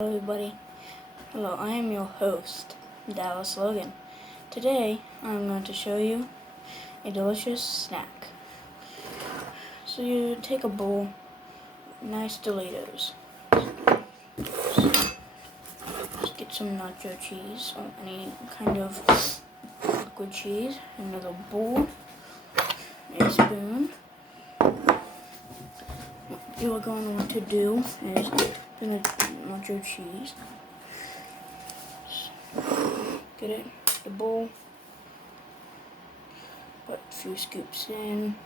Hello everybody. Hello, I am your host, Dallas Logan. Today, I'm going to show you a delicious snack. So you take a bowl, nice Doritos. Just get some nacho cheese or any kind of liquid cheese. Another bowl, a spoon. What you are going to want to do is the nacho cheese. Get it, the bowl, put a few scoops in.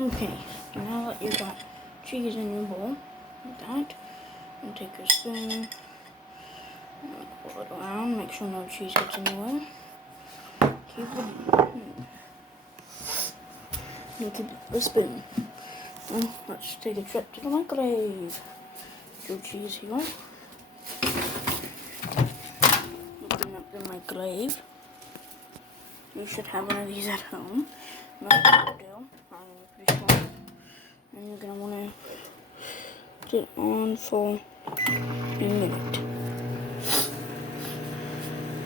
Okay, now that you've got cheese in your bowl, like that, and take your spoon, pull it around, make sure no cheese gets in the way. Keep the spoon. Well, let's take a trip to the microwave. Your cheese here. Open up the microwave. You should have one of these at home. That's what you do. Pretty small. And you're gonna want to put it on for a minute.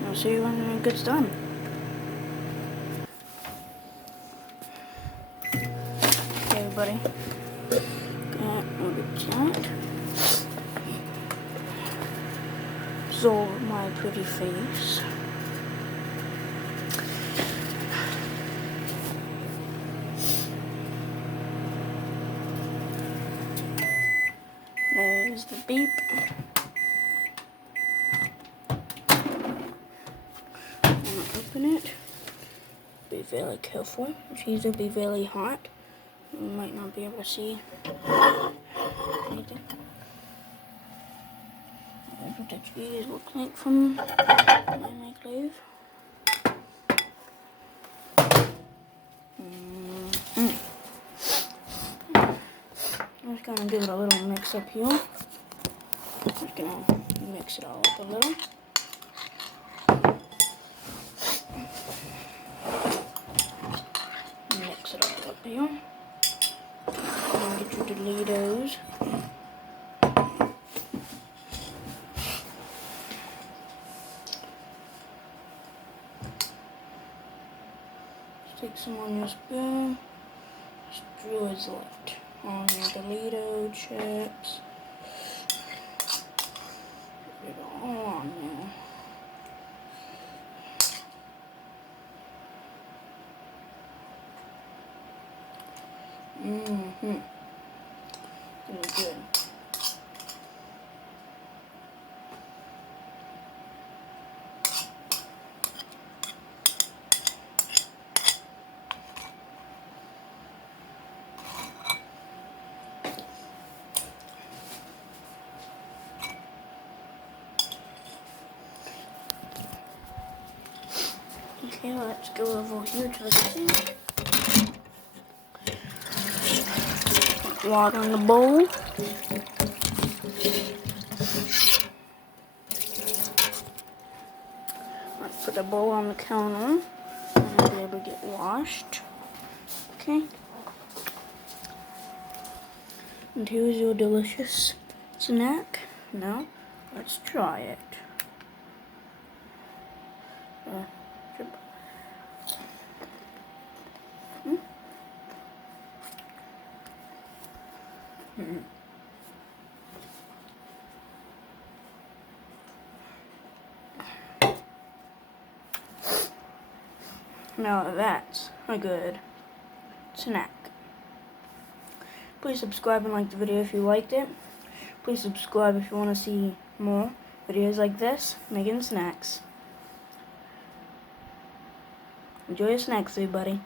I'll see you when it gets done. Okay, everybody. Look at that. Absorb my pretty face. There's the beep. I'm gonna open it. Be very careful. The cheese will be very hot. You might not be able to see anything. That's what the cheese looks like from my microwave. I'm just gonna give it a little mix up here. I'm just gonna mix it all up a little. Mix it all up here. And get your Doritos. Just take some on your spoon. Just drill is left on your Dorito chips. Put it all on there. Really good. Okay, let's go over here to the sink. Put water in the bowl. Let's put the bowl on the counter and be able to get washed. Okay. And here's your delicious snack. Now, let's try it. Now that's a good snack. Please subscribe and like the video if you liked it. Please subscribe if you want to see more videos like this, making snacks. Enjoy your snacks, everybody.